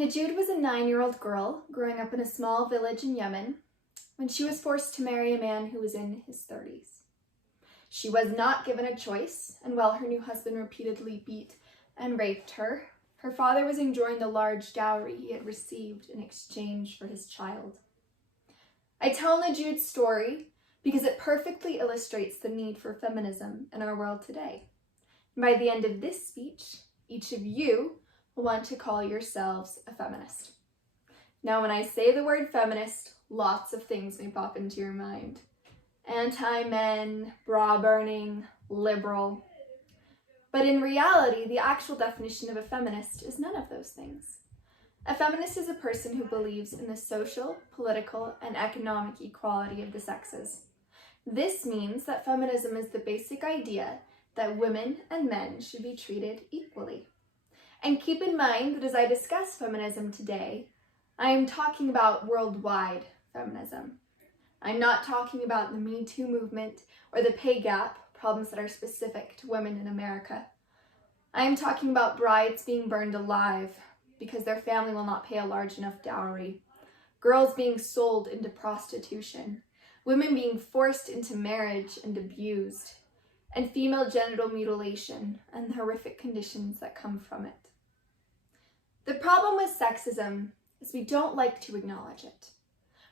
Najud was a 9-year-old girl growing up in a small village in Yemen when she was forced to marry a man who was in his 30s. She was not given a choice, and while her new husband repeatedly beat and raped her, her father was enjoying the large dowry he had received in exchange for his child. I tell Najud's story because it perfectly illustrates the need for feminism in our world today. And by the end of this speech, each of you will want to call yourselves a feminist. Now, when I say the word feminist, lots of things may pop into your mind. Anti-men, bra-burning, liberal. But in reality, the actual definition of a feminist is none of those things. A feminist is a person who believes in the social, political, and economic equality of the sexes. This means that feminism is the basic idea that women and men should be treated equally. And keep in mind that as I discuss feminism today, I am talking about worldwide feminism. I'm not talking about the Me Too movement or the pay gap, problems that are specific to women in America. I am talking about brides being burned alive because their family will not pay a large enough dowry, girls being sold into prostitution, women being forced into marriage and abused, and female genital mutilation and the horrific conditions that come from it. The problem with sexism is we don't like to acknowledge it.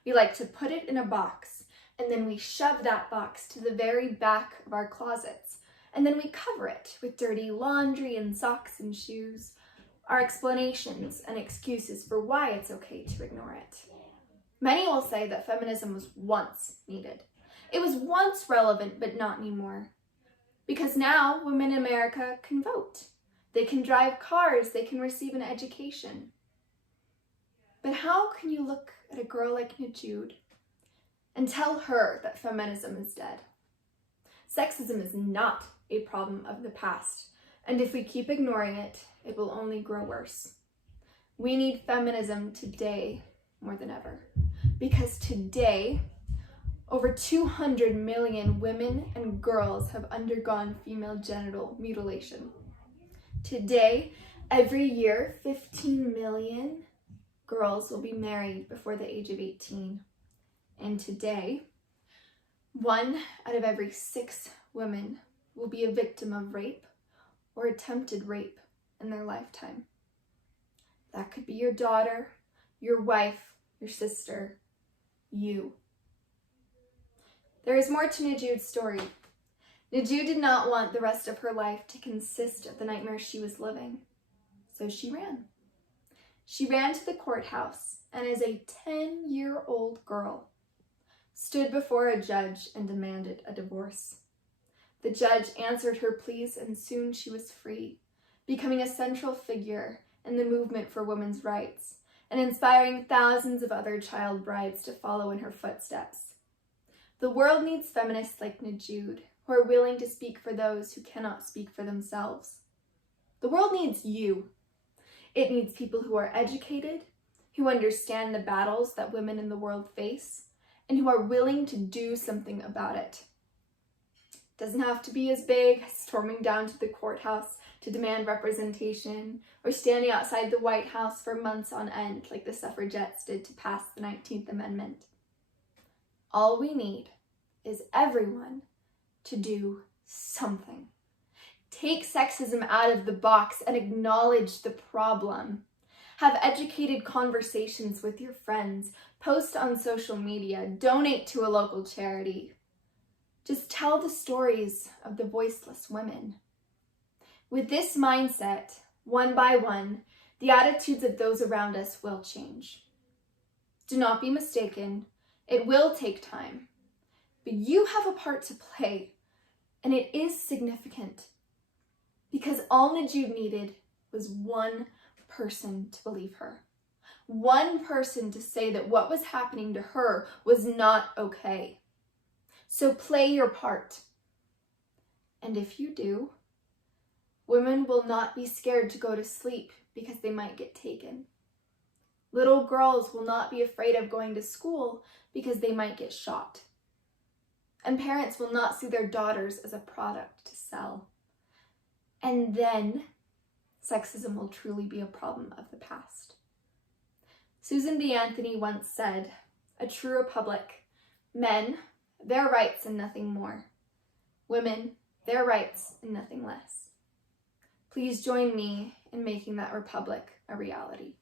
We like to put it in a box, and then we shove that box to the very back of our closets, and then we cover it with dirty laundry and socks and shoes, our explanations and excuses for why it's okay to ignore it. Many will say that feminism was once needed. It was once relevant, but not anymore. Because now women in America can vote. They can drive cars, they can receive an education. But how can you look at a girl like Najud and tell her that feminism is dead? Sexism is not a problem of the past, and if we keep ignoring it, it will only grow worse. We need feminism today more than ever, because today, over 200 million women and girls have undergone female genital mutilation. Today, every year, 15 million girls will be married before the age of 18. And today, 1 out of every 6 women will be a victim of rape or attempted rape in their lifetime. That could be your daughter, your wife, your sister, you. There is more to Najud's story. Najud did not want the rest of her life to consist of the nightmare she was living, so she ran. She ran to the courthouse and as a 10-year-old girl, stood before a judge and demanded a divorce. The judge answered her pleas and soon she was free, becoming a central figure in the movement for women's rights and inspiring thousands of other child brides to follow in her footsteps. The world needs feminists like Najud, who are willing to speak for those who cannot speak for themselves. The world needs you. It needs people who are educated, who understand the battles that women in the world face, and who are willing to do something about it. It doesn't have to be as big as storming down to the courthouse to demand representation or standing outside the White House for months on end like the suffragettes did to pass the 19th Amendment. All we need is everyone to do something. Take sexism out of the box and acknowledge the problem. Have educated conversations with your friends, post on social media, donate to a local charity. Just tell the stories of the voiceless women. With this mindset, one by one, the attitudes of those around us will change. Do not be mistaken, it will take time, but you have a part to play, and it is significant, because all Najud needed was one person to believe her. One person to say that what was happening to her was not okay. So play your part. And if you do, women will not be scared to go to sleep because they might get taken. Little girls will not be afraid of going to school because they might get shot. And parents will not see their daughters as a product to sell. And then sexism will truly be a problem of the past. Susan B. Anthony once said, "A true republic, men, their rights and nothing more. Women, their rights and nothing less." Please join me in making that republic a reality.